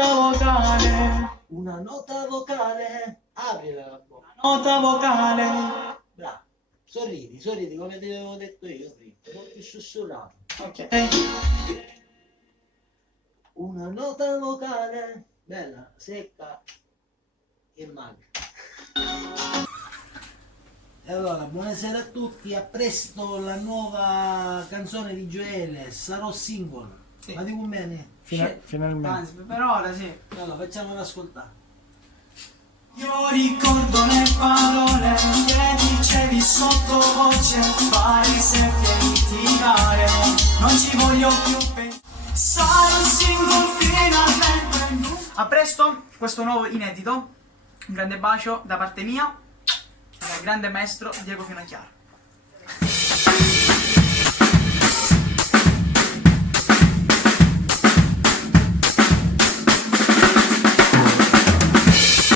nota vocale, Una nota vocale. Aprila la bocca. nota vocale. Bravo. Sorridi come ti avevo detto io prima. Un po' più sussurrato. Ok. Una nota vocale. Bella, secca e magra. E allora, buonasera a tutti, a presto la nuova canzone di Gioele, sarò single. Sì. Ma dico bene? Finalmente. Anzi, per ora sì. Allora, facciamolo ascoltare. Io ricordo le parole che dicevi sottovoce, fare selfie e litigare, non ci voglio più pensare, sarò single finalmente. A presto, questo nuovo inedito, un grande bacio da parte mia, dal grande maestro Diego Finocchiaro.